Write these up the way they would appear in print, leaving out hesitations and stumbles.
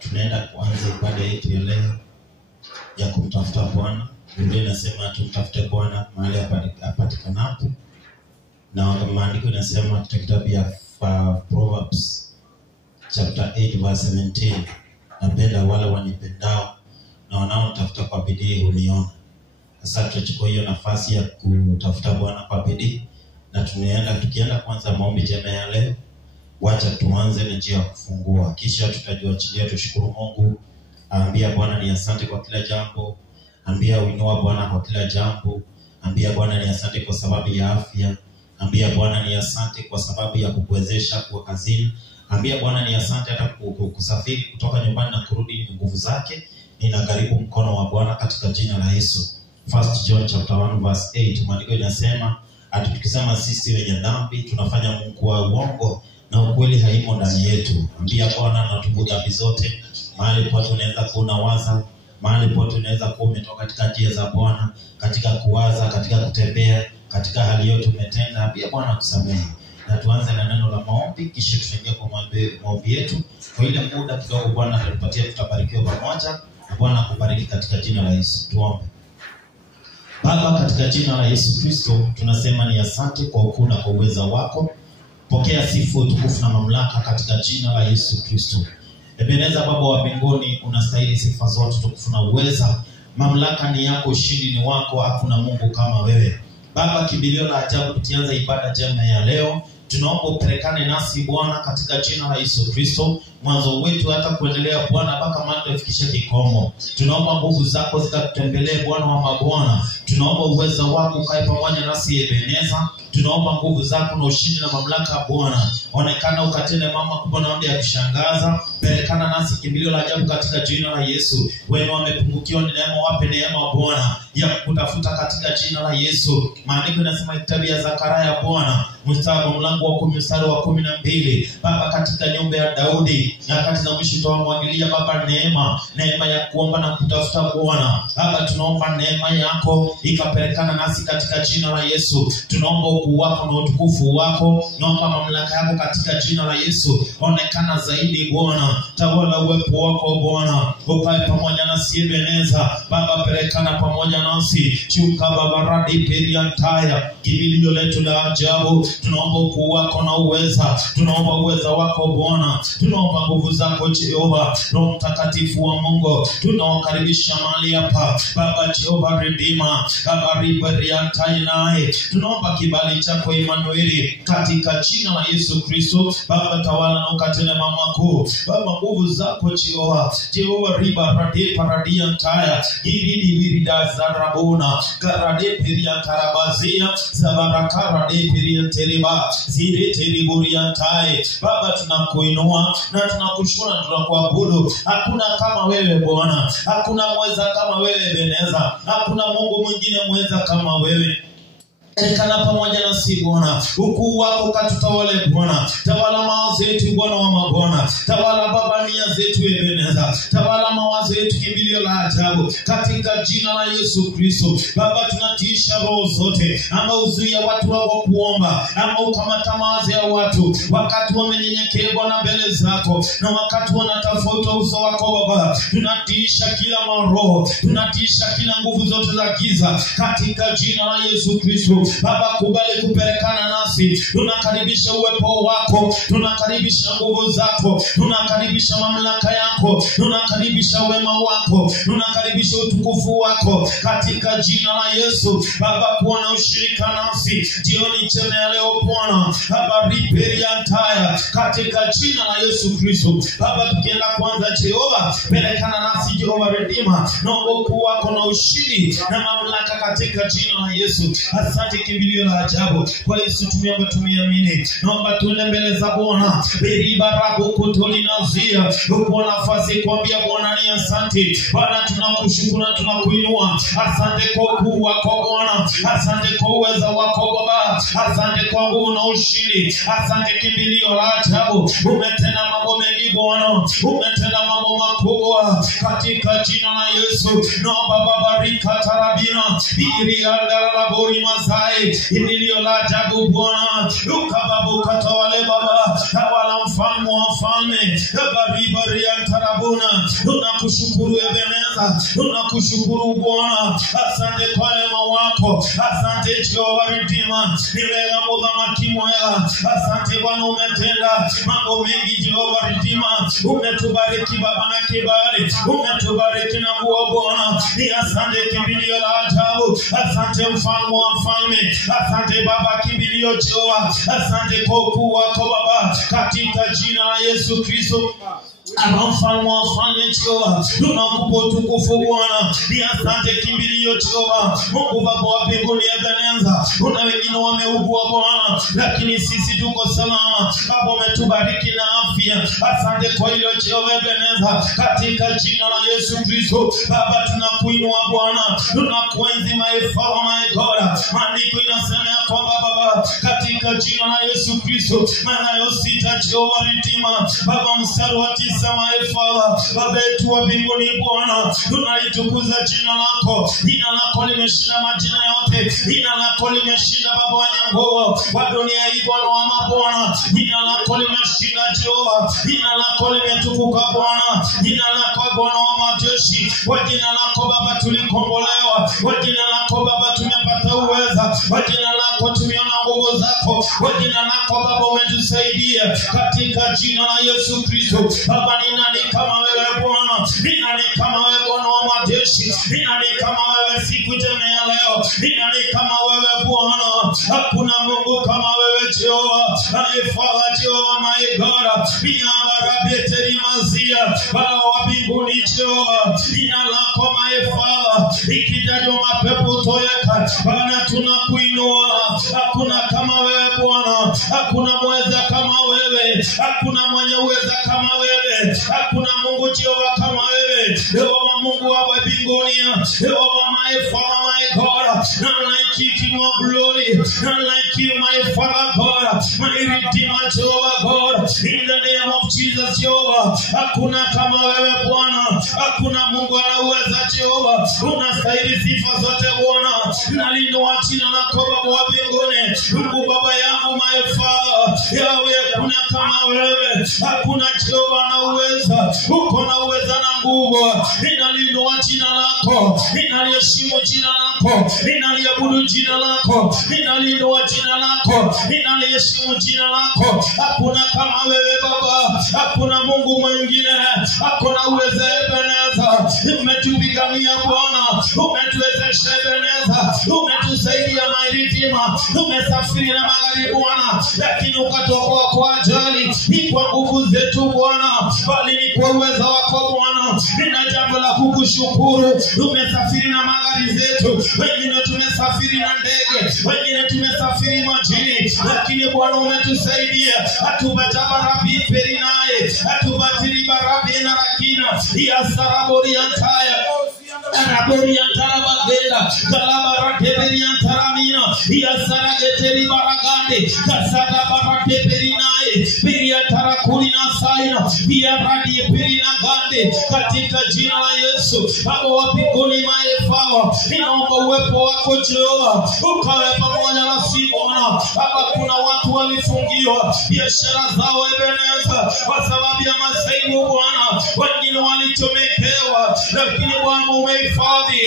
tunaenda kuanza ibada yetu ya leo ya kumtafuta Bwana. Biblia inasema tumtafute Bwana mahali apatikanapo, na maandiko inasema katika kitabu ya Proverbs chapter 8 verse 17, napenda wale wanipendao na wanaotafuta kwa bidii huniona. Sasa tutachukua hiyo nafasi ya kutafuta Bwana kwa bidii, na tukienda kwanza maombi jana ya leo. Wacha tuanze na njia ya kufungua, kisha tutajua chini tushukuru Mungu. Ambia Bwana ni asante kwa kila jambo. Ambia uinua Bwana kwa kila jambo. Ambia Bwana ni asante kwa sababu ya afya. Ambia Bwana ni asante kwa sababu ya kukuwezesha kwa kazini. Ambia Bwana ni asante hata kusafiri kutoka nyumbani na kurudi nguvu zake. Ninagharibu mkono wa Bwana katika jina la Yesu. 1 John chapter 1 verse 8, maandiko inasema tukisema sisi wenye dhambi tunafanya Mungu wa uongo na ukweli haimo ndani yetu. Ambia Bwana natubu dhambi zote. Mahali pote unaweza kuwa unawaza, mahali pote unaweza kuwa umetoka katika njia za Bwana, katika kuwaza, katika kutembea, katika hali yote umetenda, ambia Bwana kusamehe. Na tuanze na neno la maombi, kisha tutaingia kwa maombi yetu. Kwa ile muda kidogo Bwana atatupatia, tutabarikiwa pamoja, na Bwana akubariki katika jina la Yesu. Tuombe. Baba, katika jina la Yesu Kristo tunasema ni asante kwa ukuu na kwa uweza wako. Pokea sifa, utukufu na mamlaka katika jina la Yesu Kristo. Ebeneza Baba wa mbinguni, unastahili sifa zote, utukufu na uweza. Mamlaka ni yako, ushindi ni wako, hakuna Mungu kama wewe. Baba, kimbilio la ajabu, tukianza ibada njema ya leo, tunaomba upelekane nasi Bwana katika jina la Yesu Kristo. Mwanzo wetu hata kuendelea Bwana mpaka mahali tufikishe kikomo. Tunaomba nguvu zako zikatutembelee Bwana wa mabwana. Tunaomba uwezo wako ukae pamoja nasi Ebeneza. Tunaomba nguvu zako na ushindi na mamlaka Bwana. Onekana ukatende mama kubwa na mambo ya kushangaza. Pelekana nasi kimbilio la ajabu katika jina la Yesu. Wewe wamepungukiwa ni neema, wape neema Bwana ya kutafuta katika jina la Yesu. Maandiko yanasema kitabu ya Zakaria Bwana mstari mlango wa 10 mstari wa 12, Baba katika nyumba ya Daudi nyakati za mwisho tuamwagilia Baba neema ya kuomba na kutafuta Bwana. Baba tunaomba neema yako ikapelekana nasi katika jina la Yesu. Tunaomba ukuu wako na utukufu wako, naomba mamlaka yako katika jina la Yesu. Onekana zaidi Bwana, tawala uwepo wako Bwana, ukae pamoja nasi Ebeneza. Baba pelekana pamoja nasi, shuka Baba radi periantaya, kimbilio letu la ajabu. Tunaomba ukuu wako na uweza, tunaomba uweza wako Bwana, tunaomba nguvu zako Jehova. Roho Mtakatifu wa Mungu tunawakaribisha mahali hapa Baba Jehova Redeemer, Baba riberiantaya naye. Tunaomba kibali chako Emmanuel katika jina la Yesu Kristo. Baba tawala na ukatene mama kuu, Baba nguvu zako Jehova riba radi paradiantaya, iridi virida zarabona karade periantarabazia zabarakara de perianteriba zireteriburiantaye. Baba tunakuinua na tunakushukuru na tunakuabudu. Hakuna kama wewe Bwana, hakuna mweza kama wewe Ebeneza, hakuna Mungu mwingine mweza kama wewe. Pelekana pamoja nasi Bwana, ukuu wako katutawale Bwana. Tawala mawazo yetu Bwana wa mabwana, tawala Baba nia zetu Ebeneza, tawala mawazo yetu kimbilio la ajabu katika jina la Yesu Kristo. Baba tunatiisha roho zote ama uzuia watu wako kuomba ama ukamata mawazo ya watu wakati wamenyenyekea Bwana mbele zako na wakati wanatafuta uso wako Baba. Tunatiisha kila maroho, tunatiisha kila nguvu zote za giza katika jina la Yesu Kristo. Baba kubali kupelekana nasi. Tunakaribisha uwepo wako, tunakaribisha nguvu zako, tunakaribisha mamlaka yako, tunakaribisha wema wako, tunakaribisha utukufu wako katika jina la Yesu. Baba kuwa na ushirika nasi jioni njema ya leo Bwana. Baba riperiantaya katika jina la Yesu Kristo. Baba tukienda kwanza Jehova, pelekana nasi Jehova Redeemer, naomba ukuu wako na ushindi na mamlaka katika jina la Yesu. Asante kimbilio la ajabu kwa Yesu tumeomba tumeamini. Naomba tuende mbele za Bwana beriba rabo kutoli nazia. Uko nafasi kuambia Bwana ni asante. Bwana tunakushukuru na tunakuinua. Asante kwa ukuu wako Bwana. Asante kwa uweza wako Baba. Asante kwa nguvu na ushindi. Asante kimbilio la ajabu. Umetenda mambo mengi Bwana. Umetenda mambo makubwa katika jina la Yesu. Naomba Baba rika tarabina ili andala bori mazai kimbilio la ajabu Bwana. Ukababu katawale Baba. Tawala mfalme wa mfalme. Bari antarabuna. Tunakushukuru Ebeneza. Tunakushukuru Bwana. Asante kwa wema wako. Asante Jehova Redeemer. Niweza mudhamaki mwema. Asante Bwana umetenda mambo mengi Jehova Redeemer. Umetubariki Baba na kibali. Umetubariki na nguo Bwana. Ni asante kimbilio la ajabu. Asante mfalme wa mfalme. Asante Baba kimbilio Jehova. Asante kwa ukuu wako Baba katika jina la Yesu Kristo. Mfalme wa mfalme Jehova, tunakupa utukufu Bwana. Ni asante kimbilio Jehova. Mungu Baba wa mbinguni Ebeneza. Kuna wengine wameugua Bwana, lakini sisi tuko salama. Baba umetubariki na afya. Asante kwa hilo Jehova Ebeneza katika jina la Yesu Kristo. Baba tunakuinua Bwana. Tunakuenzi my Father my God. Maandiko inasema ya kwamba Baba katika jina la Yesu Kristo Mathayo 6 Jehova Redeemer. Baba mstari wa 9 my Father. Baba yetu wa mbinguni Bwana, tunalitukuza jina lako. Jina lako limeshinda majina yote. Jina lako limeshinda Baba wa nguvu wa dunia hii Bwana wa mabwana. Jina lako limeshinda Jehova. Jina lako limetukuka Bwana. Jina lako Bwana wa majeshi. Kwa jina lako Baba tulikombolewa. Kwa jina lako Baba tumepata uweza. Kwa jina lako tumeona nguvu zako. Kwa jina lako Baba umetusaidia katika jina la Yesu Kristo. Baba ni nani kama wewe Bwana? Ni nani kama wewe Bwana wa majeshi? Ni nani kama wewe siku njema ya leo? Ni nani kama wewe Bwana? Hakuna Mungu kama wewe Jehova. My Father Jehova my God. Biamba rabieteri mazia. Baba wa mbinguni Jehova. Jina lako my Father. Ikitajwa mapepo toyeka. Bwana tunakuinua. Hakuna kama wewe Bwana. Hakuna mweza kama wewe. Hakuna mwenye uweza kama wewe. Hakuna Mungu Jehova kama wewe. Jehova Mungu wa mbinguni. Jehova my Father my God. None like you King of glory. None like you my Father God. My Redeemer Jehovah God. In the name of Jesus Jehovah. Hakuna kama wewe Bwana. Hakuna Mungu anaweza Jehova. Unastahili sifa zote Bwana. Nalinua jina lako Baba wa mbinguni. Mungu Baba yangu my Father. Yahweh hakuna kama wewe. Hakuna Jehova na uweza. Uko na uweza na nguvu. Ninalinua jina lako. Ninaliheshimu jina lako. Ninaliabudu jina lako. Ninalinua jina lako. Ninaliheshimu jina lako. Hakuna kama wewe Baba. Hakuna Mungu mwingine. Hakuna uweza Ebeneza. Umetupigania Bwana. Umetuwezesha Ebeneza. Umetusaidia my Redeemer. Umesafiri na magari Bwana, lakini ukatokoa kwa ajali. Ni kwa nguvu zetu Bwana, bali ni kwa uwezo wako Bwana. Nina jambo la kukushukuru. Umesafiri na magari zetu. Wengine tumesafiri na ndege. Wengine tumesafiri majini. Lakini Bwana umetusaidia. Atubajabarabi perinae. Atubatiri barabi na rakina. Ia sarabori antaya. Arabori antarabagenda. Galabara teberi antaramina. Ia sarageteri baragande. Kasada barate perinae. Peria tarakuri na saina. Ia radi perina gande. Katika jina la Yesu. Baba wa mbinguni maefawa. Ninaomba uwepo wako Jehova. Ukawe pamoja na sisi Bwana. Baba kuna watu walifungiwa biashara zao Ebeneza kwa sababu ya masaibu Bwana. Wengine walichomekewa, lakini Bwana umehifadhi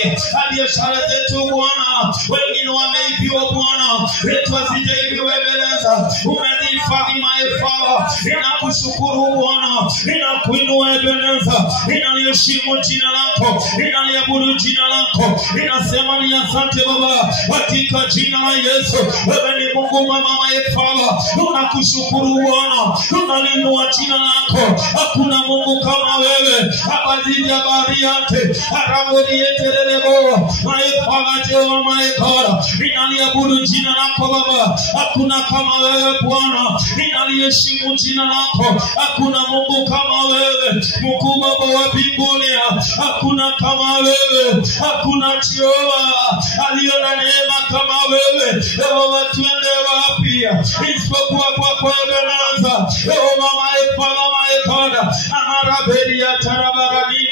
biashara zetu Bwana. Wengine wameibiwa Bwana. Wetu wasijaibiwa Ebeneza. Umehifadhi maefawa. Ninakushukuru Bwana. Ninakuinua Ebeneza. Ninaliheshimu jina lako. Ninaliabudu jina lako. Ninasema ni asante Baba katika jina la Yesu. Wewe ni Mungu mama Father. Tunakushukuru Bwana. Tunalinua jina lako. Hakuna Mungu kama wewe. Abadili habari yake. Arabori yeterelebo. My Father Jehovah my God. Ninaliabudu jina lako Baba. Hakuna kama wewe Bwana. Bwana, ninaliheshimu jina lako. Hakuna Mungu kama wewe, Mungu Baba wa mbinguni, hakuna kama wewe, hakuna Jehova aliye na neema kama wewe. Yehova, tuende wapi isipokuwa kwako Ebenezer? Yehova, maikoda amarabeli ya tarabarani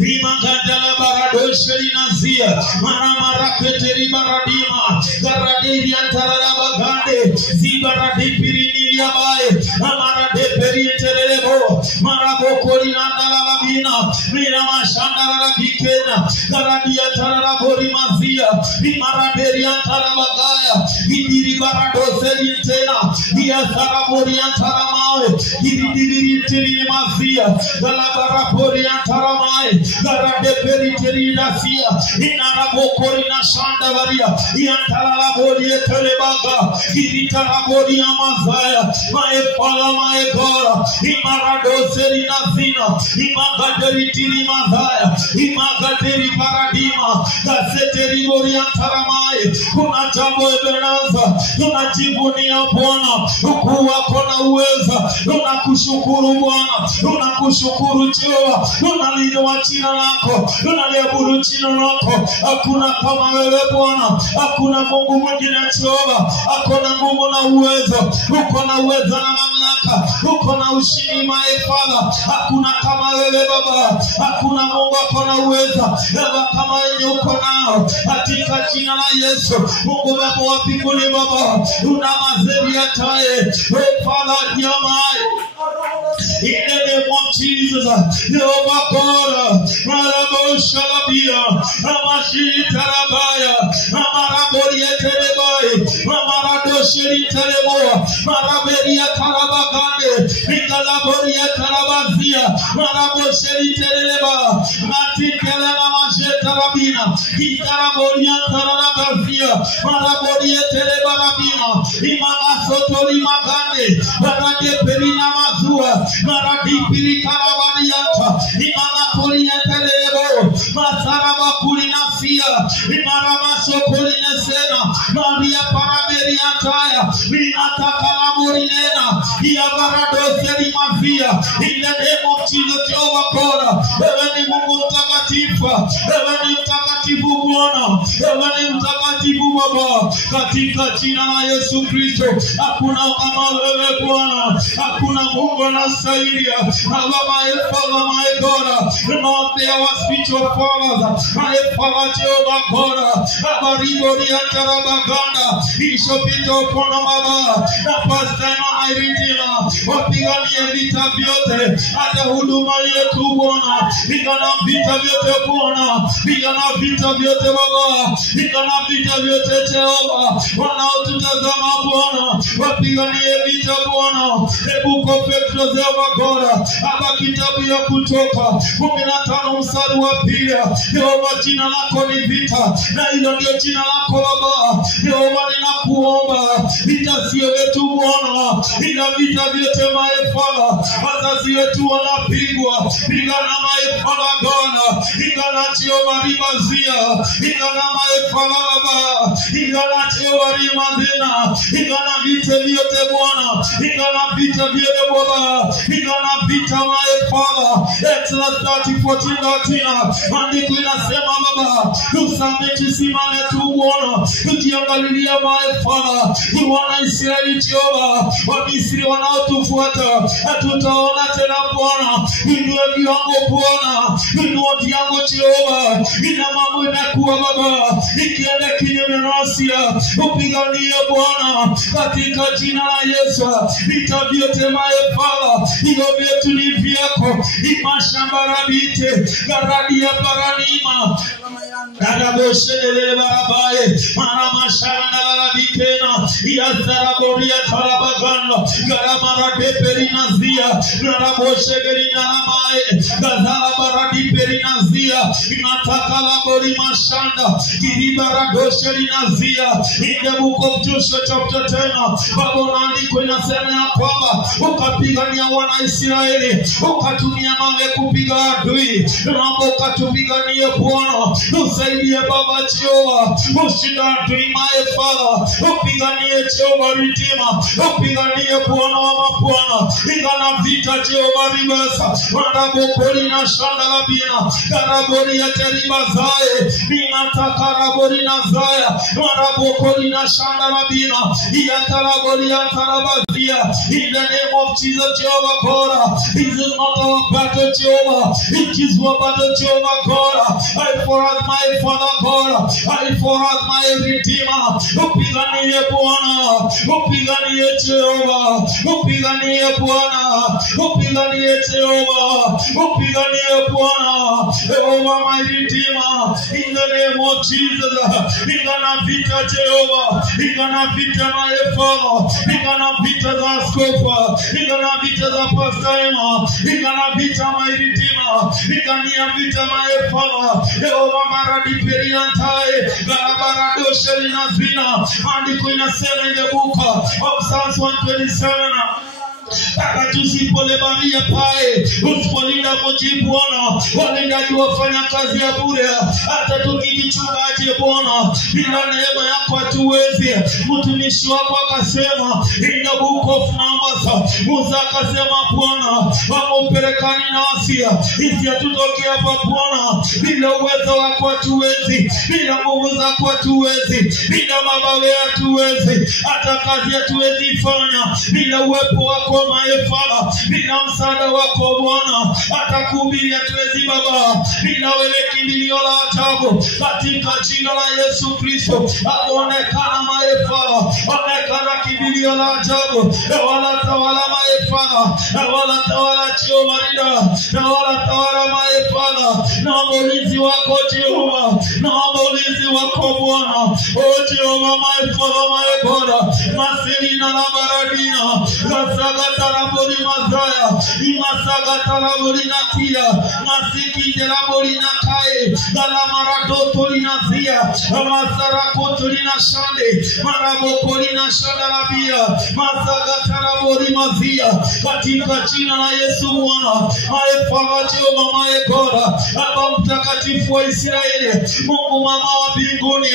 Imagandala baradoshe linazia Maramaraketeri baradima Garadiri antarabagande Zibaradipiri yabaye Amaradeperi terelebo Marabokori nandalabina Miramashandala bikena Garadia tarabori mazia Imaraderi antarabagaya Idiri baradose lintena Ia tarabori antaramawe Idiri tiri mazia Galabarapori antaramawe Garade periteri nasia inarabokori na shanda varia iantarabori etelebaga iritarabori amazaya maefala maegora imaradoseri nazina imagaderi tiri mazaya imagaderi paradima gaseteri bori antaramaye. Kuna jambo Ebenezer tunajivunia Bwana, ukuu wako na uweza. Tunakushukuru Bwana, tunakushukuru Jehova, tunaliinua jina lako, tunaliabudu jina lako. Hakuna kama wewe Bwana, hakuna Mungu mwingine Jehova. Hakuna Mungu na uwezo, uko na uwezo na mamlaka, uko na ushindi maefala. Hakuna kama wewe Baba, hakuna Mungu ako na uwezo Baba kama wewe uko nao, katika jina la Yesu. Mungu Baba wa mbinguni Baba, una mazeri ataye Father nyamai in the name of Jesus. Jehovah God, Marabo Shalabia, Amashi Tarabaya, Amarabori Terebai, Amarado Shiri Terebo, Maraberia Tarabagande, Nikalaboria Tarabazia, Marabo Shiri Tereba, Matikala Mashetarabina, Itaraboria Tarabazia, Maraboria Terebabina, Imama Sotori Magande, Marade Perina Mazua, Maradi Piri Karabaniata, Imama Kolia Telebo, Masaraba Kulinasia, Imarama Sokolina Sena, Maria Parameriataya, Minata Kalamurinena, Iavarado Serimavia, in the name of Jesus, Jehovah God, Eveni Mungu Mtakatifu, Eveni Mtakatifu Bwana, Eveni Mtakatifu Baba, katika jina la Yesu Kristo. Hakuna kama wewe Bwana, hakuna Mungu anastahili. Baba my God, not there was spiritual fathers, my Father Jehovah God, Abaribo Diantarabaganda, Ishopito Ponamaba, the first time I redeem, wapigania vita vyote, hata huduma yetu Bwana, pigana vita vyote Bwana, pigana vita vyote Baba, pigana vita vyote Jehova, wanaotutazama Bwana, wapiganie vita Bwana. Ebuko Petro Jehova God, hapa kitabu ya Kutoka 15 mstari wa 2, Jehova jina lako ni vita, na hilo ndio jina lako Baba. Jehova ninakuomba, vita sio wetu Bwana, ila vita vyote maefala, wazazi wetu wanapigwa, pigana maefala God, pigana Jehova ribazia, pigana maefala Baba, pigana Jehova rimazina, pigana vita vyote Bwana, pigana vita vyote Baba, pigana vita maefala. Exodus 30:14, maandiko inasema Baba, tusamehe tusimame tu Bwana, tukiangalilia maefala wana Israeli Jehova, wa Misri wanaotufuata, hatutaona tena Bwana. Inua viwango Bwana, inua viwango Jehova, ina mambo inakuwa Baba ikienda kinyume nasi, upiganie Bwana katika jina la Yesu. Vita vyote maefala, hivyo vyetu ni vyako, imashamba rabite, garadia paranima, Garaboshelele barabaye, Maramasharana labikena, Iazaraboria tarabaganda, Garamara perinazia, Garaboshegerina amaye, Gazara baradi perinazia, Nataka labori mashanda. Kiribaradoshe linazia. In the book of Joshua chapter 10. Baba unaandiko inasema ya kwamba ukapigania wana Israeli. Ukatumia mawe kupiga adui. Naomba ukatupiganie Bwana. Usaidie Baba Jehova. Ushinda adui my Father. Upiganie Jehova Redeemer. Upiganie Bwana wa mabwana. Ingana vita Jehova Ribasa. Marabokoli na shanda labina. Karabori ya teriba zae. Ninataka rabori na zaya. Marabokoli na shanda labina. Iyatarabori ya tarabazia. In the name of Jesus Jehovah God. This is not our battle Jehovah. It is your battle Jehovah God. I for us my Father God. I for us my Redeemer. Upiganie Bwana. Upiganie Jehova. Upiganie Bwana. Upiganie Jehova. Upiganie Bwana. Jehovah my Redeemer. In the name of Jesus. Ingana vita Jehova. Ingana vita my Father. Ingana vita za Skofa. Ingana vita za Pastor. Ingana vita my Redeemer. Ingania vita my Father. Jehovah maradi periantai. Garabarado shelina zina. Andiko inasema in the book of Psalms 127. Baba tusipole baria pae. Usipolinda kujibu Bwana. Walindaji wafanya kazi ya bure. Hata tukijichungaje Bwana. Bila neema yako hatuwezi. Mtumishi wako akasema in the book of Numbers. Musa akasema Bwana. Wamuperekani na wasia. Isi hatutoki hapa Bwana. Bila uwezo wako hatuwezi. Bila nguvu zako hatuwezi. Bila mabawe hatuwezi. Hata kazi hatuwezi fanya. Bila uwepo wako Maefala, bila msaada wako Bwana, hata kuhubiri hatuwezi Baba, bila wewe kimbilio la ajabu, katika jina la Yesu Kristo, aonekana Maefala, onekana kimbilio la ajabu, wala tawala Maefala, wala tawala Jehova Rida, wala tawala Maefala, na ulinzi wako Jehova, na ulinzi wako Bwana, o Jehova Maefala Maefala, Masirina na Baradina, Gasaga tarabori mazaya, imasaga tarabori natia, masiki tarabori nakae, galamaradoto linazia, masarakoto linashande, marabokoli nashanda labia, masaga tarabori mazia, katika jina la Yesu Bwana, Maefala Jehova Maekora, Baba mtakatifu wa Israeli, Mungu mama wa mbinguni,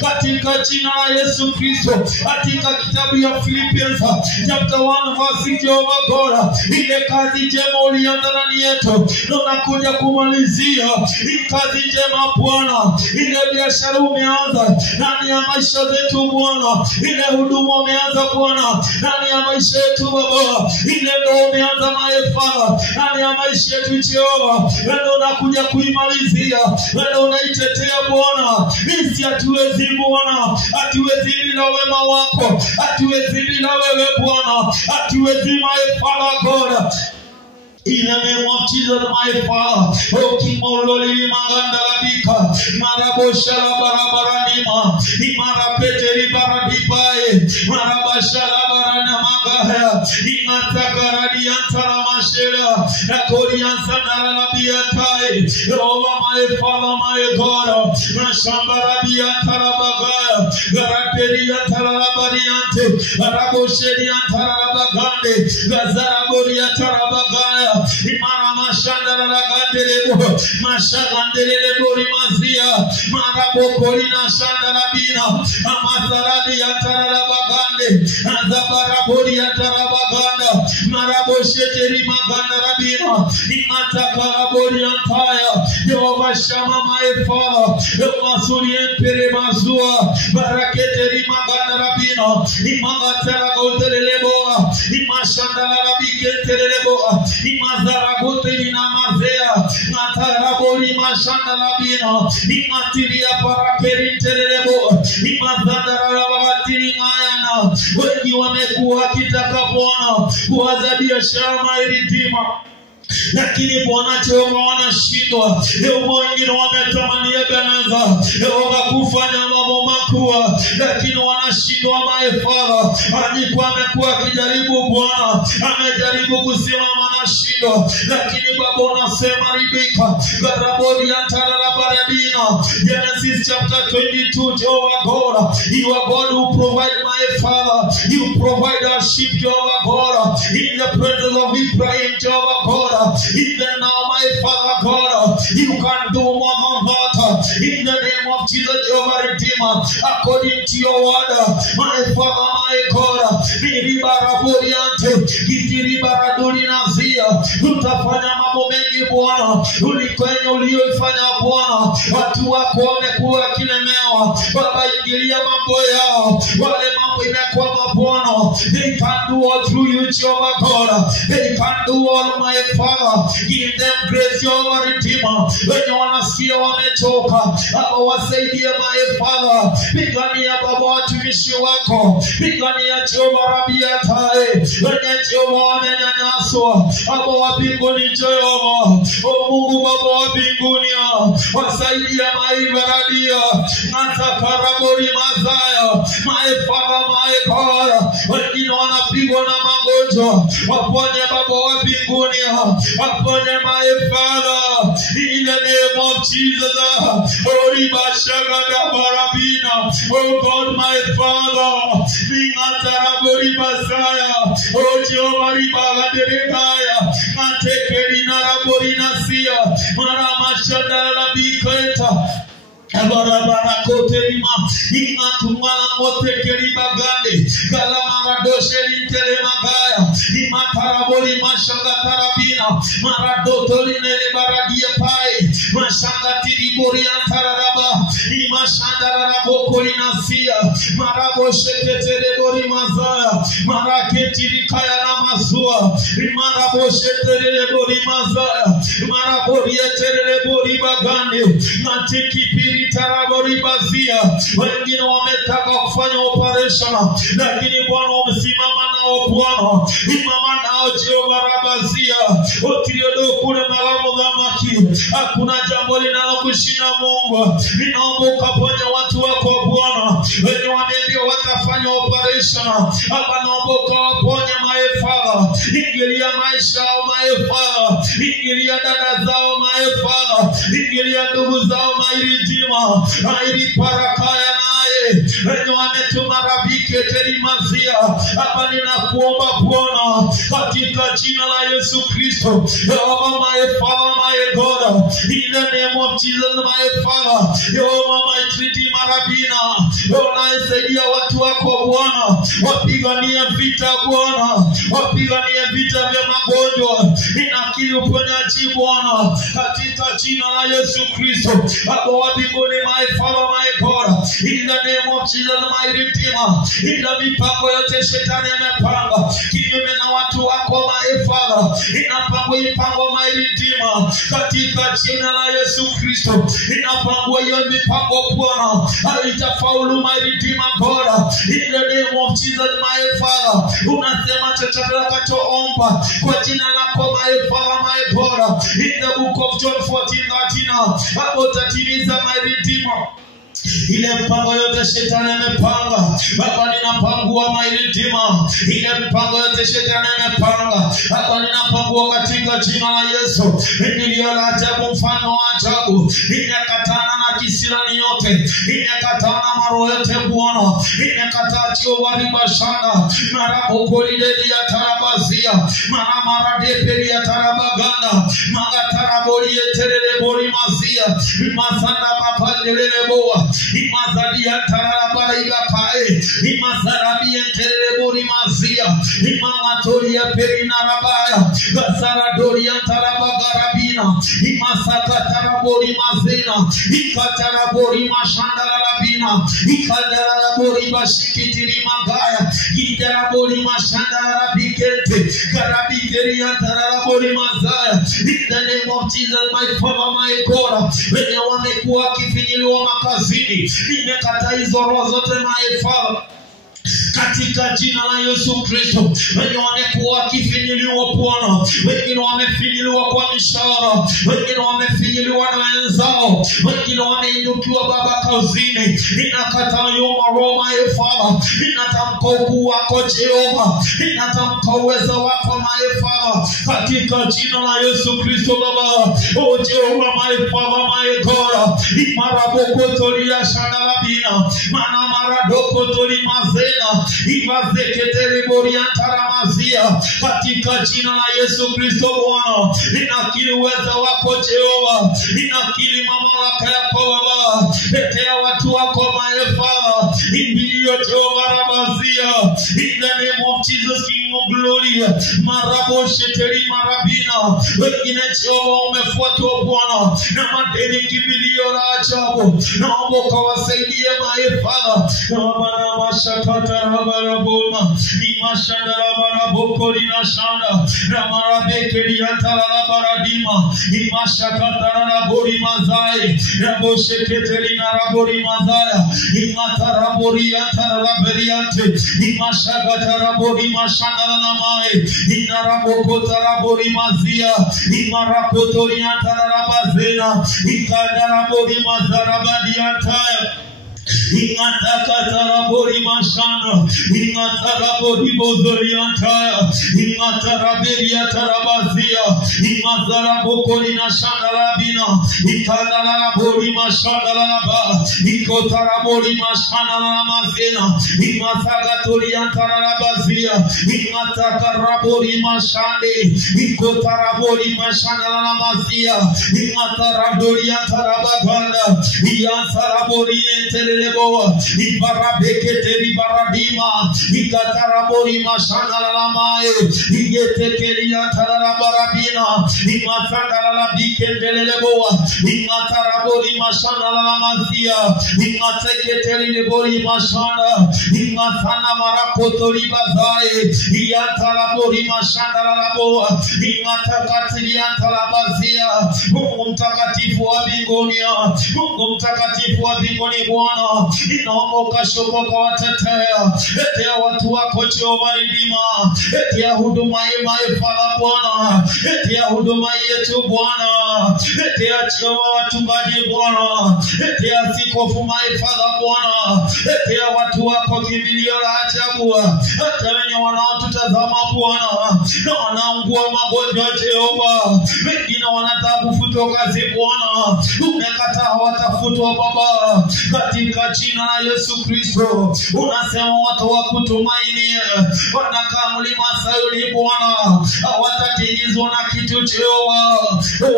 katika jina la Yesu Kristo, katika kitabu ya Philippians chapter 1 verse Jehova God, ile kazi njema ulianza ndani yetu, tunakuja kumalizia hii kazi njema Bwana. Ile biashara umeanza ndani ya maisha yetu Bwana, ile huduma umeanza Bwana ndani ya maisha yetu Baba, ile ndio umeanza Maefala ndani ya maisha yetu Jehova, ndio unakuja kuimalizia, ndio unaitetea Bwana. Sisi hatuwezi Bwana, hatuwezi bila wema wako, hatuwezi bila wewe Bwana, hatuwezi Maefala God. In the name of Jesus, my Father, O King Mololi Maganda Labika, Maraboshala Barabaranima, Imara Peteri Baradipae, Marabashala Barana Magaya, Imatakari Antara Mashela, Nakorian Sandara Labiatai, over my Father, my God, Nashambarabi Antarabagaya, Garateri Antarabariante, Arabosheri Antarabagande, Gazarabori Antarabagaya. Imara mashanda la gandelebo, mashandele bori mazia, marabokoli na shanda la bina, amasaradi ya tarala bagande, azabarabori ya tarabaganda, marabosheteri maganda la bina, imatakabori antaya, Jehovah Shama Maefala, Masuri empere mazua, baraketeri maganda la bina, imagatera goteleboa, imashanda la bigeteleboa, Imazaragote na mazea, Natarabori mashanda labina, Imatiria parakeri terebo, Imazandarabatiri mayana, wengi wamekuwa kitaka Bwana, kuwazadia shama Redeemer. Lakini Bwana Jehova wanashindwa. Wengine wametamania Ebeneza, wakufanya mambo makubwa, lakini wanashindwa Maefala. Alikuwa amekuwa akijaribu Bwana, amejaribu kusimama wanashindwa, lakini Baba unasema ridhika. Garabodi antara la baradina. Genesis chapter 22, Jehovah God, you are God who provide, my Father. You provide our sheep, Jehovah God, in the presence of Abraham, Jehovah God. Even now, my Father God, you can do more than that. In the name of Jesus, Jehovah Redeemer, according to your word, my Father, my God, Niribaraboriante, Kitiribaradulinazia, utafanya mambo mengi Bwana, ulikwenye ulioifanya Bwana, watu wako wamekuwa kilemewa, Baba ingilia mambo yao, wale mambo imekwama Bwana, they can do all through you, Jehovah God, they can do all, my Father, give them grace, Jehovah Redeemer, wenye wanasikia wamechoka, Baba wasaidie, my Father, pigania Baba watumishi wako, pigania Jehovah Rabia Tae, wenye Jehovah wamenyanyaswa, Baba wa mbinguni Jehovah, o Mungu Baba wa mbinguni, wasaidie maibaradia, natakarabori mazaya, my Father, my God, wengine wanapigwa na magonjwa, waponye Baba wa mbinguni, waponye my Father, in the name of Jesus, oh God, my Father, Ningatarabori Basaya, oh Jehovah Ribagadegaya, Natekeri Narabori Nasia, Maramashadala Biketa. Abarabara koterima imatumala motekeri bagande galamara dosheri telemagaya imatarabori mashanga tarabina maradotori nele baradia pai mashanga tiribori antararaba imashanda rabokori nasia marabo shekete bori mazaya maraketi rikaya na mazua marabo shekete bori mazaya marabori etere bori bagande natikipiri tarabori bazia, wengine wametaka kufanya operation, lakini Bwana umesimama nao Bwana, imama nao Jehovah Rabazia, otiriodo kule malamu dhamaki, hakuna jambo linalokushinda Mungu, ninaomba ukaponye watu wako Bwana, wenye wameambiwa watafanya operation, hapa naomba ukawaponye my Father, ingilia maisha yao my Father, ingilia dada zao my Father, ingilia ndugu zao my Redeemer, airi parakaya naye, wenye wametuma rabike terimazia, hapa ninakuomba Bwana, katika jina la Yesu Kristo, my Father, my God, in the name of Jesus, my Father, my Redeemer Rabina, unaisaidia watu wako Bwana, wapigania vita Bwana, wapigania vita vya magonjwa, inakili uponyaji Bwana, katika jina la Yesu Kristo, Baba wa mbinguni, my Father, my God, in the name of Jesus, my Redeemer, ila mipango yote shetani amepanga kinyume na watu wako my Father, inapangwa my Redeemer, katika jina la Yesu Kristo, inapangwa hiyo mipango Bwana, haitafaulu my Redeemer God, in the name of Jesus, my Father, unasema chochote utakachoomba kwa jina lako my Father, my God, in the book of John 14:13, hapo utatimiza my Redeemer. Ile mpango yote shetani amepanga, Baba ninapangua my Redeemer, ile mpango yote shetani amepanga, Baba ninapangua katika jina la Yesu, nilio la ajabu mfano wa ajabu, inakatana na kisirani yote, inakatana na maroho yote Bwana, inakataa Jehovah Ribashana, marabokoli dedi ya tarabazia, maramara depeli ya tarabaganda, magataraboli eterele bori mazia, masanda papandelele boa, imazadia tarabara ibakae, imazarabia eterele bori mazia, imamatoria perina rabaya, gasaradoria tarabagarabina, imasaka tarabori mazena, ikatarabori mashandala rabina, ikatarabori bashikitiri magaya, itarabori mashandala rabikete, karabikeria tarabori mazaya. In the name of Jesus, my Father, my God, wenye wamekuwa kifinyiliwa makazini, nimekataa hizo roho zote my Father. katika jina la Yesu Kristo. Wenye wamekuwa wakifinyiliwa Bwana, wengine wamefinyiliwa kwa mishahara, wengine wamefinyiliwa na wenzao, wengine wameinukiwa Baba kazini. Ninakataa yoma Roma Father, ninatamka ukuu wako Jehova, ninatamka uwezo wako my Father, katika jina la Yesu Kristo Baba. Oh Jehova my Father my God, imaraboko tolia shandalabina, mana maradoko toli mazena, ibazeketele boriantaramazia, katika jina la Yesu Kristo Bwana. Ninakiri uwezo wako Jehova, ninakiri mamlaka yako Baba, tetea watu wako my Father, imbilio Jehova rabazia, in the name of Jesus King of Glory. Marabo sheteri marabina, wengine Jehova umefuatwa Bwana na madeni kimbilio la ajabu, naomba ukawasaidie my Father. Bwana mashakata rabaraboma, imashanda rabaraboko linashanda, ramarabekeli yantala rabaradima, imashakata rabori mazai, rabo sheketeli na rabori mazaya, imata rabori yantala raberiante, imashakata rabori mashanda na mai, inaraboko tarabori mazia, imarakoto yantala rabazena, ikanda rabori mazarabadi yantaya, Ingatakatara mashana, ingatarabori bozoriantaya, ingataraberia tarabazia, ingatarabokori na shandalabina, ikadarabori mashandalaba, ikotarabori mashandalabazena, ingatagatori antarabazia, ingatakarabori mashande, ikotarabori mashandalabazia, ingatarabori antarabaganda, iyantarabori entelebo, ibarabeketeri baradima, ikatarabori mashandalamae, igetekeri antarabarabina, imatandalabiketelebo, imatarabori mashandalamazia, imateketeri lebori mashanda, imatana marakotori bazae, iyantarabori mashandalabo, imatakatiri antalabazia. Mungu mtakatifu wa mbinguni, Mungu mtakatifu wa mbinguni Bwana, inaomba ukashuka kwa watetea, etea watu wako Jehova Redeemer, etea huduma hii my Father Bwana, etea huduma yetu Bwana, etea Jehova wachungaji Bwana, etea askofu my Father Bwana, etea watu wako kimbilio la ajabu, hata wenye wanaotutazama Bwana na wanaungua magonjwa Jehova, wengine wanataka kufutwa kazi Bwana, umekataa watafutwa Baba, katika jina la Yesu Kristo. Unasema watu wa kutumaini wanakaa mlima Sayuni Bwana, hawatatingizwa na kitu Jehova.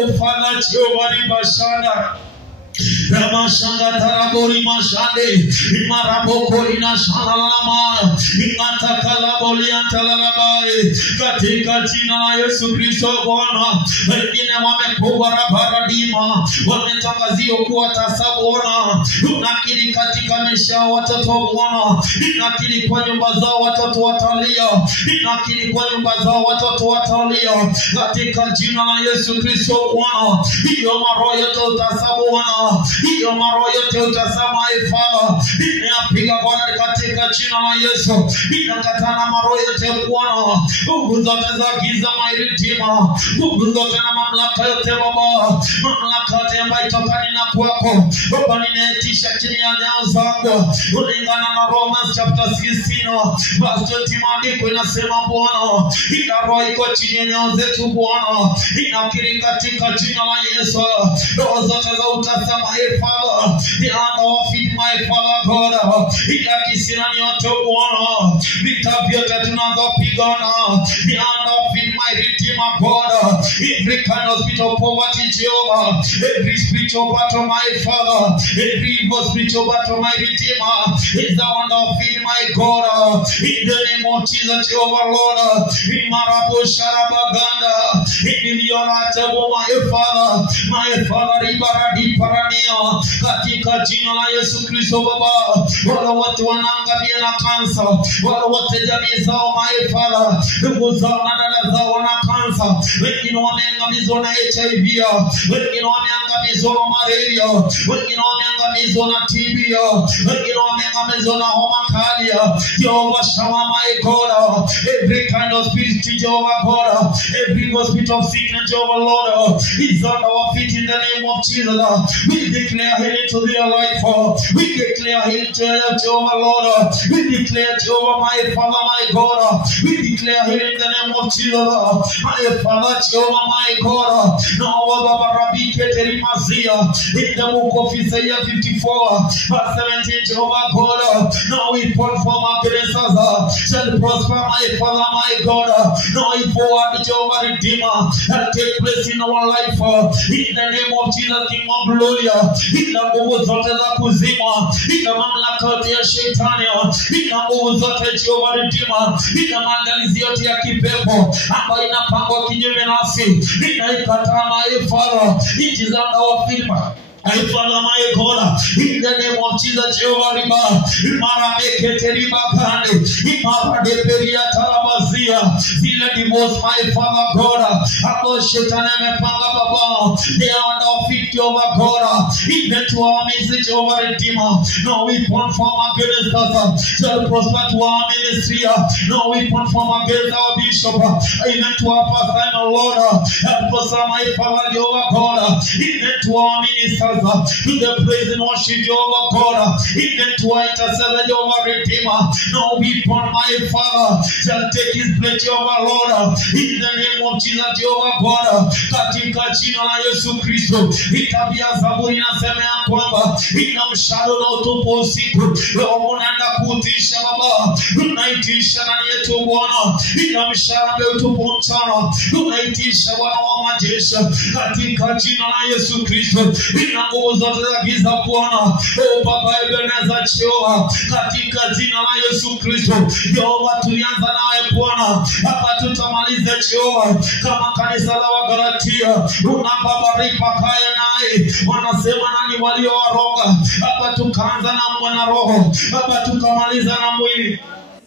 Ufana Jehova ribashana, ramashanga tarabori mashande, imaraboko inashalalama, imatakala antalalabae, katika jina la Yesu Kristo Bwana. Wengine wamekuwa rabaradima, wametangazio kuwa tasa Bwana, unakiri katika maisha watoto Bwana, inakiri kwa nyumba zao watoto watalia, inakiri kwa nyumba zao watoto watalia, katika jina la Yesu Kristo Bwana. Hiyo maroho yote utasa Bwana, hiyo maroho yote utasama Father, inapiga Bwana katika jina la Yesu, inakatana maroho yote Bwana, nguvu zote za giza my Redeemer, nguvu zote na mamlaka yote Baba, mamlaka yote ambayo itokani na kwako Baba, ninaitisha chini ya nyayo zako, kulingana na Romans chapter 16 verse 20, maandiko inasema Bwana, ila roho iko chini ya nyayo zetu Bwana, inakiri katika jina la Yesu, roho zote za utasama Father, the hand of it my Father God, ila kisirani yote Bwana, vita vyote tunazopigana, the hand of it my Redeemer God, every kind of spirit of poverty Jehovah, every spiritual battle my Father, every evil spiritual battle my Redeemer, is the hand of it my God, in the name of Jesus Jehovah Lord, in Marabu Sharabaganda, in Milionata my Father, Ibaradi Parania, katika jina la Yesu Kristo Baba. Wala watu wanaangamia na kansa, wala wote jamii zao my Father, ndugu zao na dada zao na kansa, wengine wameangamizwa na HIV, wengine wameangamizwa na malaria, wengine wameangamizwa na TB, wengine wameangamizwa na homa kali. Jehovah Shammah, my God, every kind of spirit, Jehovah God, every hospital of sickness, Jehovah Lord, is on our feet in the name of Jesus. We declare healing to their life. We declare healing to Jehovah Lord. We declare Jehovah, my Father, my God. We declare healing in the name of Jesus. My Father, Jehovah, my God. Now, in the book of Isaiah 54, verse 17, Jehovah God. Now we perform against us. Shall prosper, my Father, my God. Now we forward Jehovah Redeemer and take place in our life. In the name of Jesus, King of Glory. In the nguvu zote za kuzima, in the mamlaka ya shetani, in the nguvu zote Jehovah Redeemer, in the maandalizi yote ya kipepo ambayo inapangwa kinyume nasi, ninaikataa my Father. It is under our feet. I Father, my God, in the name of Jesus, Jehovah Riba, Imara Mekete Riba Kande, Imara de Peria Tarabazia, Zila divorce, my Father God, Abo Shetaneme Panga Baba, they are on our feet, Jehovah God, even to our message, Jehovah Redeemer, no weapon from against us, shall prosper to our ministry, no weapon from against our bishop, even to our pastor, Lord, help us, my Father, Jehovah God, even to our ministers, to the praise and worship Jehovah God, even to our intercessor Jehovah Redeemer. No weapon, my Father, shall take his place, Jehovah Lord, in the name of Jesus, Jehovah God, katika jina la Yesu Kristo. Itabia Zaburi inasema ya kwamba ina mshado na utupu usiku, leo unaenda kutisha Baba, unaitisha ndani yetu Bwana, ina mshado na utupu mchana, unaitisha Bwana wa majeshi, katika jina la Yesu Kristo. Ina nguvu zote za giza Bwana, oh Baba Ebeneza Jehovah, katika jina la Yesu Kristo. Jehovah, tulianza nawe Bwana, hapa tutamaliza Jehovah, kama kanisa la Wagalatia, unababariki kaya naye, wanasema nani waliowaroga, hapa tukaanza na mwana roho, hapa tukamaliza na mwili.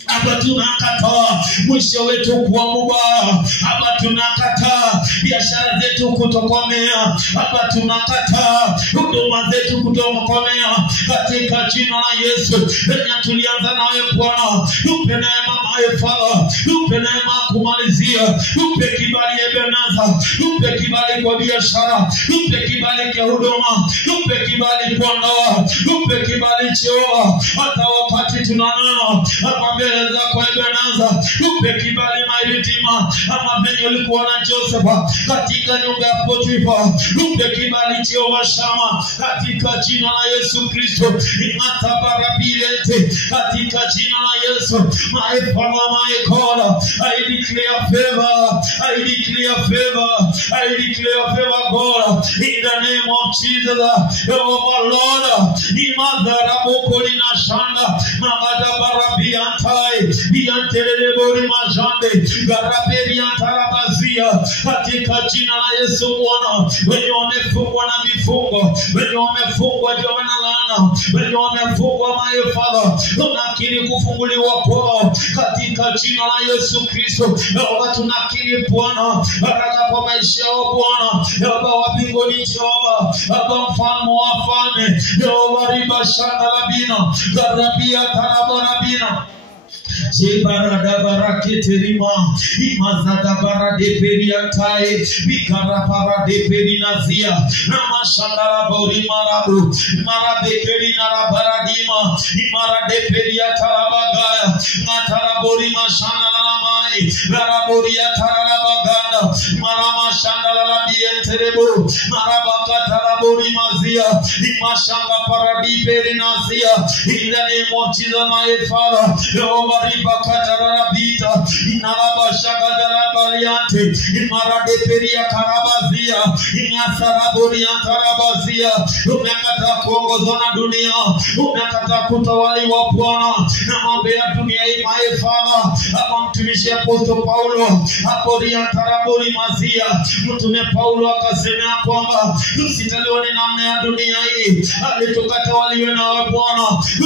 Hapa tunakataa mwisho wetu kuwa mubaya. Hapa tunakataa biashara zetu kutokomea. Hapa tunakataa huduma zetu kutokomea. Katika jina la Yesu, na tulianza nawe Bwana, tupe neema my Father, tupe neema kumalizia, tupe kibali Ebenezer, tupe kibali kwa biashara, tupe kibali kwa huduma, tupe kibali kwa ndoa, tupe kibali Jehova, hata wakati tunanena hapa mbele zako Ebenezer, tupe kibali my Redeemer, ama venye ulikuwa na Joseph katika nyumba ya Potifa, tupe kibali Jehovah Shammah, katika jina la Yesu Kristo. Ingata barabirete, katika jina la Yesu, my Father, my God, I declare favor, I declare favor, I declare favor, God, in the name of Jesus. Jehovah Lord, imadara bokoli na shanda, magada barabiantai, biantelele bori majande, garaberi antarabazia, katika jina la Yesu Bwana. Wenye wamefungwa na mifungo, wenye wamefungwa jua na laana, wenye wamefungwa my Father, tunakiri kufunguliwa kwao katika jina la Yesu Kristo. Baba, tunakiri Bwana baraka kwa maisha yao Bwana, Baba wa mbinguni Jehova, Baba mfalme wa wafalme, Jehova riba shanda labina, garabia tarabarabina, Jebarada baraketerima, imazada barade periatae, bikara parade perinazia, namashandara bori marabu, marabekeri narabaradima, imarade periatarabagaya, natarabori mashandaramai, raraboria tarabaganda, maramashandara labienterebo, marabakatarabori mazia, imashanga paradi perinazia. In the name of Jesus, my Father, Jehovah Ribakatarabita, Inalabashakadalabaliante, Imarade Peria Karabazia, Inasaraboria Tarabazia, Umekata kuongozana dunia, umekata kutawaliwa Bwana, na mambo ya dunia hii my Father, ama mtumishi Apostle Paulo aporia taraburi mazia. Mtume Paulo akasema kwamba usitaliwe ni namna ya dunia hii, alitukatawaliwe na Bwana.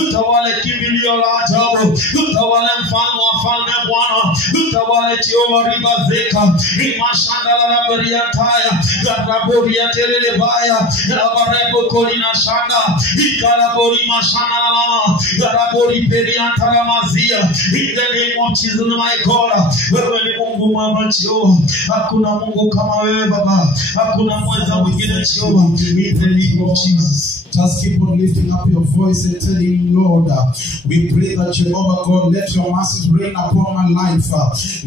Utawale kimbilio la ajabu, utawale mfalme wa falme Bwana, utawale Jehova ribazeka imashanda la bariataya garabori ya telele baya rabarebo kolina shanda ikarabori mashanda la garabori periantara mazia. In the name of Jesus my God, wewe ni Mungu mama Jehova, hakuna Mungu kama wewe Baba, hakuna mweza mwingine Jehova. In the name of Jesus, just keep on lifting up your voice and telling Lord, we pray that Jehovah God, let your mercies reign upon my life.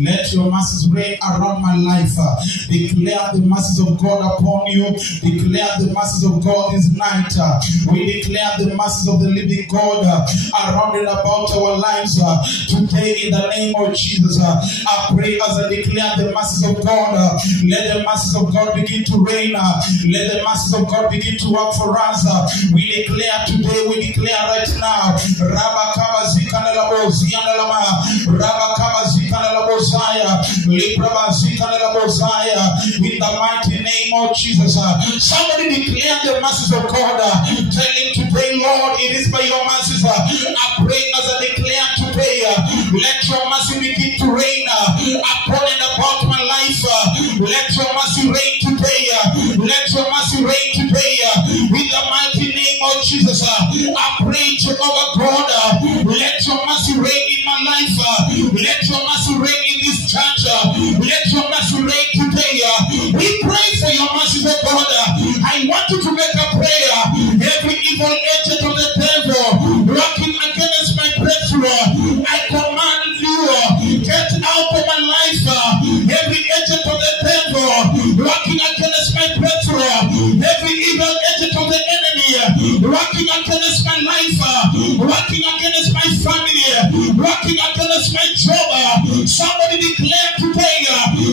Let your mercies reign around my life. Declare the mercies of God upon you. Declare the mercies of God this night. We declare the mercies of the living God around and about our lives today in the name of Jesus. I pray as I declare the mercies of God, let the mercies of God begin to reign. Let the mercies of God begin to work for us. We declare today, we declare right now, Rabakaba Zikanalabo Zianalama, Rabakaba Zikanalabosaya, Libraba Zikanalabosaya, in the mighty name of Jesus. Somebody declare the mercies of God. Tell him today, Lord, it is by your mercies. I pray as I declare today, let your mercy begin to reign upon and about my life. Let your mercy reign today. Let your mercy reign today. In the mighty name of Jesus, I pray Jehovah God, let your mercy reign in my life. Let your mercy reign in this church. Let your mercy reign today. We pray for your mercy, oh God. I want you to make a prayer. Every evil agent of the devil working against my breakthrough, I command you, get out of my life. Every agent of the devil working against my breakthrough, every evil agent of the enemy working against my life, working against my family, working against my job. Somebody declare today,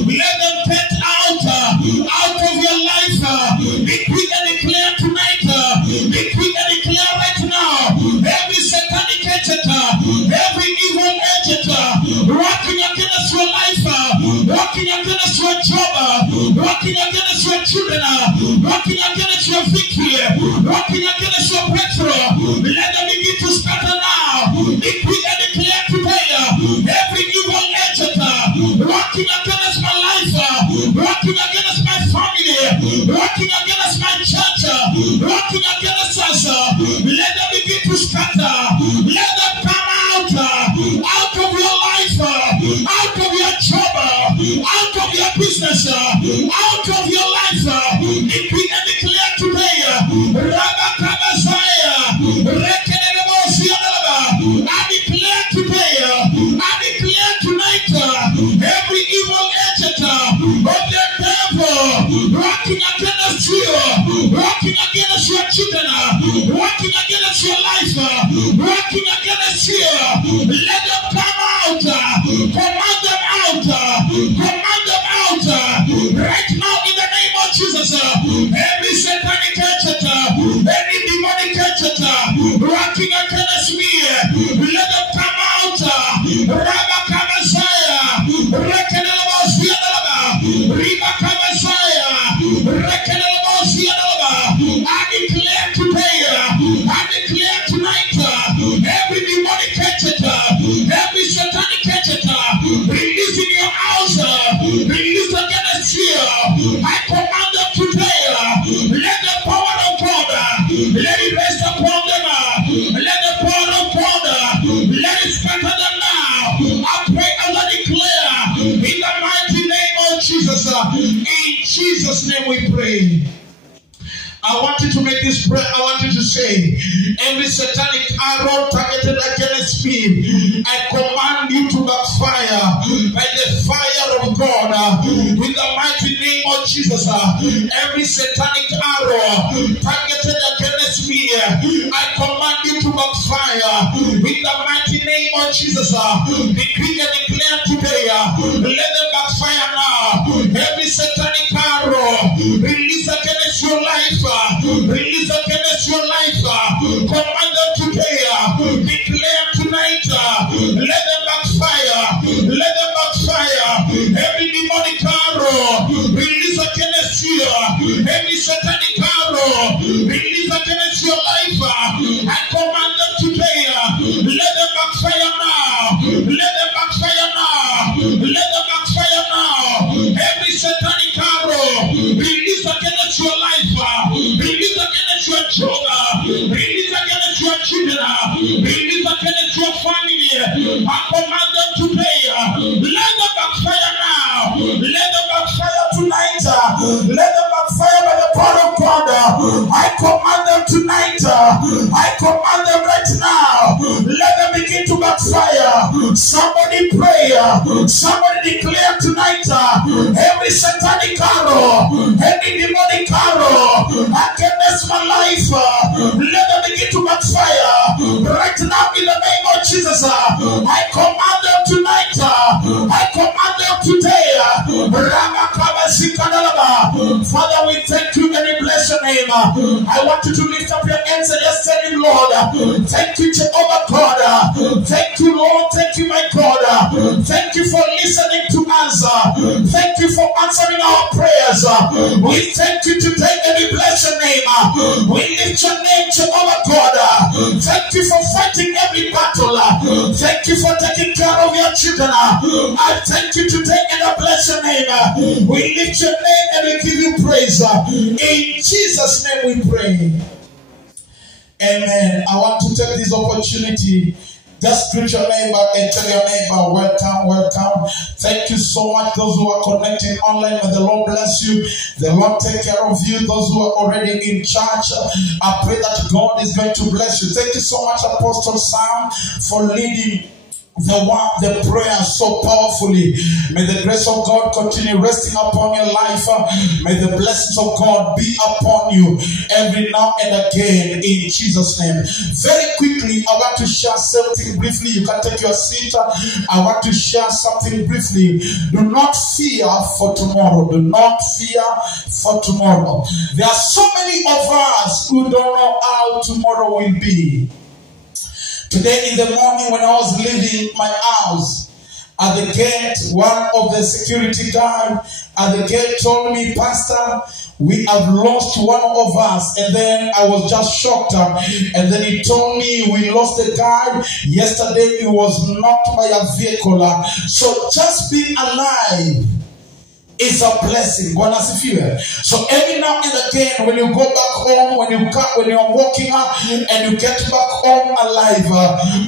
let them get out of your life. Decree and declare tonight, decree and declare right now, every satanic agent, every evil agent working against your life, working against your job, working against your children, working against your victory, working against your breakthrough, let them begin to scatter now. Decree and declare today, every evil agent working against my life, working against my family, working against my church, working against us, let them begin to scatter. Let them come out of your life, out of your job, out of your business, out of your life. Decree and declare today, Rabakabasaya, I declare today, I declare tonight, every evil agent of the devil working against you, working against your children, working against your life, working against you, let them come out, command them out, command them out, right now in the name of Jesus. Every satanic agent, any demonic agent working against me, let them come out. Rabakabasaya, Rekenelabosiadalaba, Ribakabasaya, Rekenelabosiadalaba. I declare today, I declare tonight, every demonic agent, every satanic agent released in your house, released against you, I command them today, let the power of God, let it rest upon them, let the power of God, let it scatter them now. I pray and I declare, in the mighty name of Jesus, in Jesus' name we pray. I want you to make this prayer. I want you to say, every satanic arrow targeted against me, I command you to backfire by the fire of God. In the mighty name of Jesus, every satanic arrow targeted against me, I command you to backfire. In the mighty name of Jesus, decree and declare today, let them backfire now. Every satanic arrow release against your life, release against your life, command them today, declare tonight, let them backfire, let them backfire. satanic arrow released against your life, I command them today. Let them backfire now. Let them backfire now. Let them backfire now. Every satanic arrow released against your life, released against your children, released against your children, released against your family, I command them today. Let them backfire now. Let them backfire tonight. Let them backfire by the power of God. I command them tonight. I command them right now. Let them begin to backfire. Somebody pray. Somebody declare tonight. Every satanic arrow, any demonic arrow against my life, let them begin to backfire right now in the name of Jesus. I command them tonight. I command them today. Father, we thank you and we bless your name. I want you to lift up your hands and just tell him, Lord, thank you, Jehovah God. Thank you, Lord. Thank you, my God. Thank you for listening to us. Thank you for answering our prayers. We thank you today and we bless your name. We lift your name, Jehovah God. Thank you for fighting every battle. Thank you for taking care of your children. I thank you today and I bless your name. We lift your name and we give you praise. In Jesus' name we pray. Amen. I want to take this opportunity. Just greet your neighbor and tell your neighbor, welcome, welcome. Thank you so much. Those who are connecting online, may the Lord bless you. The Lord take care of you. Those who are already in church, I pray that God is going to bless you. Thank you so much, Apostle Sam, for leading the prayer so powerfully. May the grace of God continue resting upon your life. May the blessings of God be upon you every now and again in Jesus' name. Very quickly, I want to share something briefly. You can take your seat. I want to share something briefly. Do not fear for tomorrow. Do not fear for tomorrow. There are so many of us who don't know how tomorrow will be. Today in the morning when I was leaving my house, at the gate, one of the security guards at the gate told me, Pastor, we have lost one of us. And then I was just shocked. And then he told me we lost a guy. Yesterday he was knocked by a vehicle. So just being alive is a blessing. So every now and again, when you go back home, when you're walking up and you get back home alive,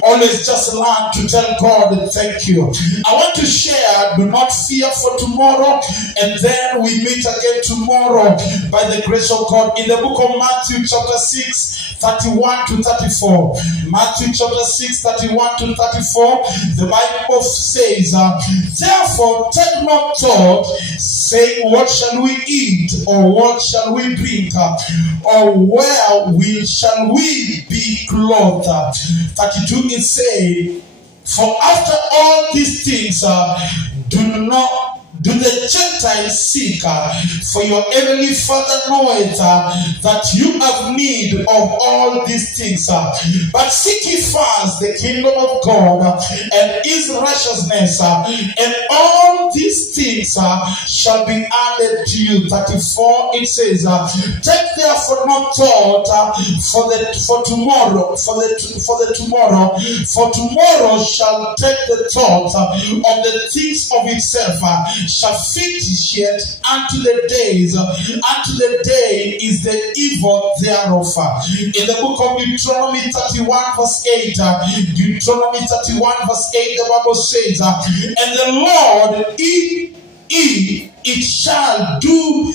always just learn to tell God thank you. I want to share, do not fear for tomorrow, and then we meet again tomorrow by the grace of God in the book of Matthew chapter 6, 31 to 34. Matthew chapter 6, 31 to 34. The Bible says, therefore take no thought, saying, what shall we eat, or what shall we drink, or where shall we be clothed? 32 it says, for after all these things do the Gentiles seek, for your heavenly Father knoweth that you have need of all these things. But seek ye first the kingdom of God and his righteousness, and all these things shall be added to you. 34 it says, take therefore no thought for tomorrow, for tomorrow shall take the thought of the things of itself. Shall fit yet unto the days, unto the day is the evil thereof. In the book of Deuteronomy 31 verse 8, Deuteronomy 31 verse 8, the Bible says, and the Lord, it shall do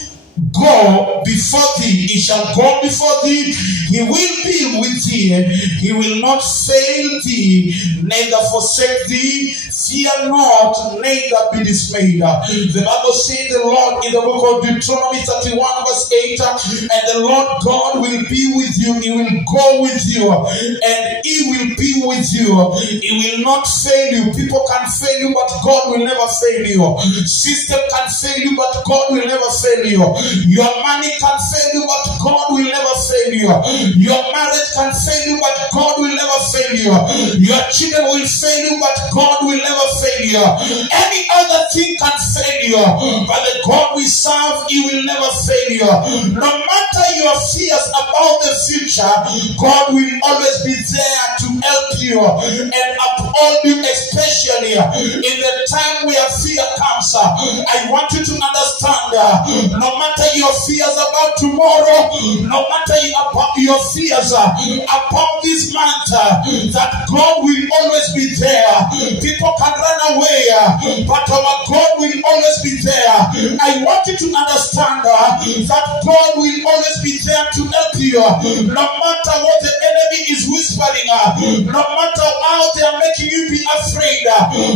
go before thee. He shall go before thee. He will be with thee. He will not fail thee, neither forsake thee. Fear not, neither be dismayed. The Bible says the Lord in the book of Deuteronomy 31 verse 8, and the Lord God will be with you. He will go with you, and he will be with you. He will not fail you. People can fail you, but God will never fail you. System can fail you, but God will never fail you. Your money can fail you, but God will never fail fail you. Your marriage can fail you, but God will never fail you. Your children will fail you, but God will never fail you. Any other thing can fail you, but the God we serve, He will never fail you. No matter your fears about the future, God will always be there to help you and uphold you, especially in the time where fear comes. I want you to understand, no matter your fears about tomorrow, no matter your fears about this month, that God will always be there. People can run away, but our God will always be there. I want you to understand that God will always be there to help you. No matter what the enemy is whispering, no matter how they are making you be afraid,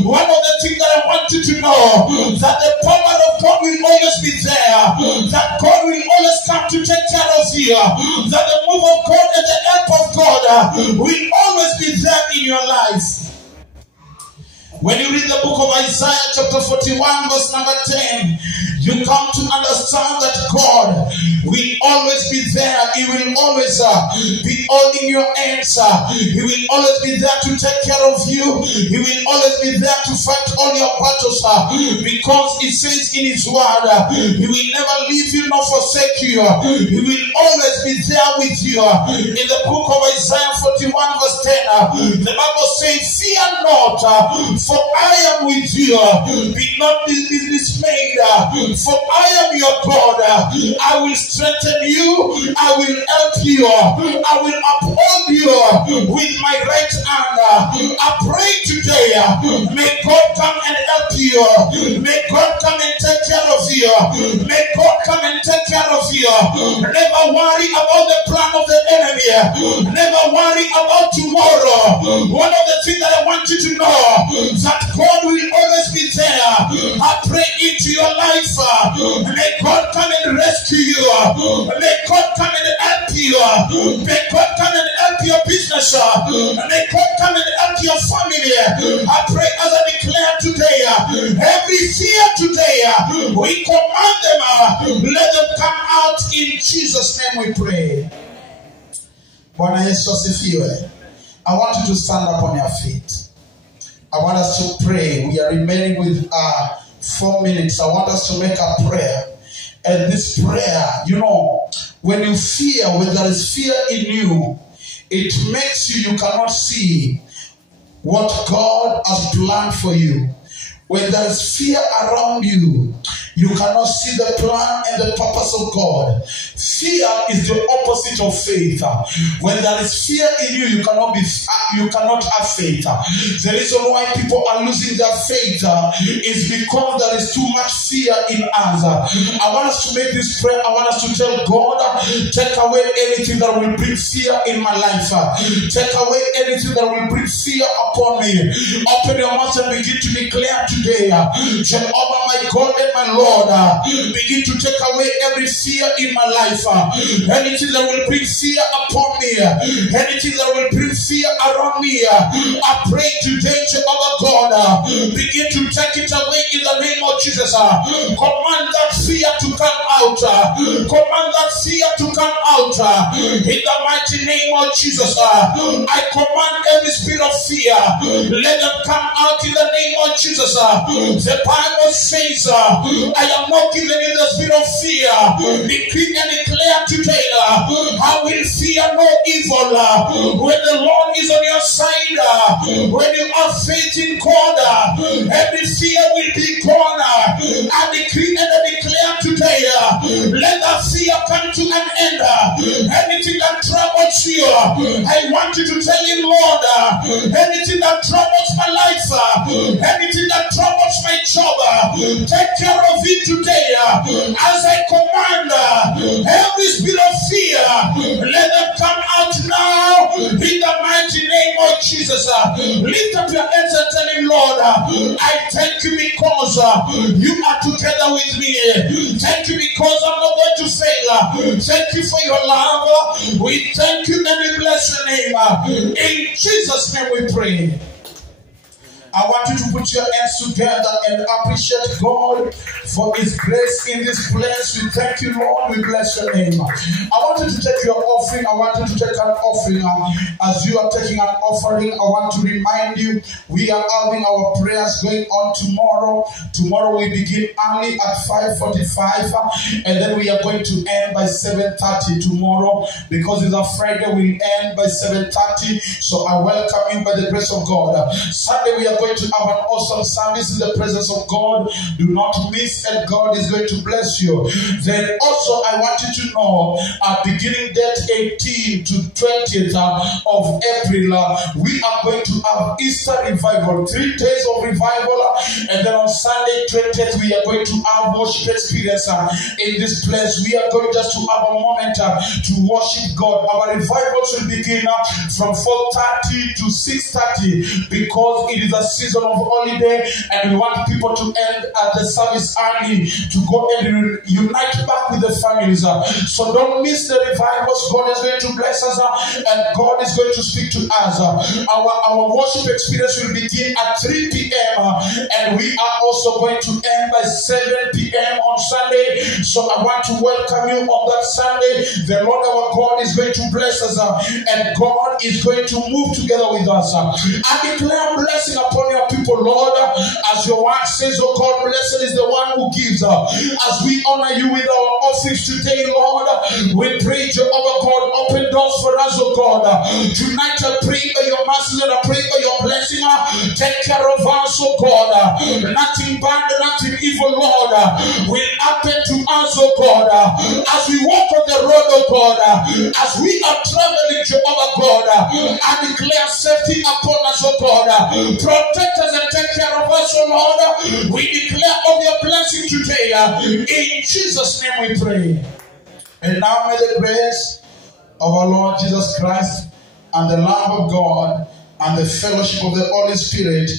one of the things that I want you to know, that the power of God will always be there, that God will always come to take care of you, that the move of God and the help of God will always be there in your life. When you read the book of Isaiah chapter 41 verse number 10, you come to understand that God will always be there. He will always be holding your hands. He will always be there to take care of you. He will always be there to fight all your battles, because it says in His word, He will never leave you nor forsake you. He will always be there with you. In the book of Isaiah 41 verse 10, the Bible says, "Fear not, for I am with you. Be not dismayed, for I am your God. I will strengthen you. I will help you. I will uphold you with my right hand." I pray today, may God come and help you. May God come and take care of you. May God come and take care of you. Never worry about the plan of the enemy. Never worry about tomorrow. One of the things that I want you to know, that God will always be there. I pray into your life. May God come and rescue you. May God come and help you. May God come and help your business. May God come and help your family. I pray as I declare today, every fear today, we command them, let them come out in Jesus' name we pray. Bwana Yesu asifiwe. I want you to stand up on your feet. I want us to pray. We are remaining with 4 minutes. I want us to make a prayer. And this prayer, when you fear, when there is fear in you, it makes you cannot see what God has planned for you. When there is fear around you, you cannot see the plan and the purpose of God. Fear is the opposite of faith. When there is fear in you, you cannot have faith. The reason why people are losing their faith is because there is too much fear in us. I want us to make this prayer. I want us to tell God, take away anything that will bring fear in my life. Take away anything that will bring fear upon me. Open your mouth and begin to declare today, Jehovah, my God and my Lord, begin to take away every fear in my life. Anything that will bring fear upon me, anything that will bring fear around me, I pray today, Jehovah God, begin to take it away in the name of Jesus. Command that fear to come out. Command that fear to come out in the mighty name of Jesus. I command every spirit of fear, let them come out in the name of Jesus. The Bible says, I am not given in the spirit of fear. Decree and declare today, I will fear no evil. When the Lord is on your side, when you have faith in God, every fear will be gone. I decree and I declare today, let that fear come to an end. Anything that troubles you, I want you to tell him, Lord, anything that troubles my life, anything that troubles my job, take care of it today. As I command every spirit of fear, let them come out now in the mighty name of Jesus. Lift up your hands and tell him, Lord, I thank you because you are together with me. Thank you because I'm not going to fail. Thank you for your love. We thank you and we bless your name. In Jesus' name we pray. I want you to put your hands together and appreciate God for His grace in this place. We thank you, Lord. We bless your name. I want you to take take your offering, I want you to take an offering. As you are taking an offering, I want to remind you, we are having our prayers going on tomorrow. Tomorrow we begin early at 5:45, and then we are going to end by 7:30 tomorrow, because it's a Friday. We'll end by 7:30. So I welcome you by the grace of God. Sunday we are going to have an awesome service in the presence of God. Do not miss, and God is going to bless you. Then also I want you to know, beginning date 18 to 20th of April, we are going to have Easter revival, 3 days of revival, and then on Sunday 20th we are going to have worship experience in this place. We are going just to have a moment to worship God. Our revivals will begin from 4:30 to 6:30, because it is a season of holiday, and we want people to end at the service early to go and unite back with the families. So don't miss the revivals. God is going to bless us, and God is going to speak to us. Our worship experience will begin at 3 p.m. And we are also going to end by 7 p.m. on Sunday. So I want to welcome you on that Sunday. The Lord our God is going to bless us, and God is going to move together with us. I declare blessing upon your people, Lord, as your word says, oh God, blessed is the one who gives. As we honor you with our office today, Lord, we pray, Jehovah God, open doors for us, oh God. Tonight I pray for your mercy, and I pray for your blessing. Take care of us, oh God. Nothing bad, nothing evil, Lord, will happen to us, oh God. As we walk on the road, oh God, as we are traveling, Jehovah God, I declare safety upon us, oh God. Protect us and take care of us, oh Lord. We declare of your blessing today. In Jesus' name we pray. And now may the grace of our Lord Jesus Christ and the love of God and the fellowship of the Holy Spirit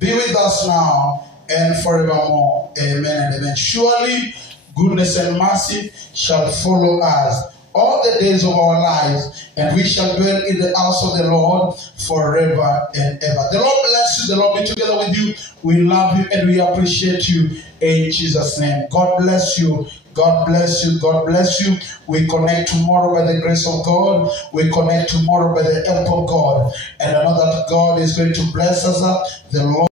be with us now and forevermore. Amen and amen. Surely goodness and mercy shall follow us all the days of our lives, and we shall dwell in the house of the Lord forever and ever. The Lord bless you. The Lord be together with you. We love you and we appreciate you in Jesus' name. God bless you. God bless you. God bless you. We connect tomorrow by the grace of God. We connect tomorrow by the help of God. And I know that God is going to bless us. The Lord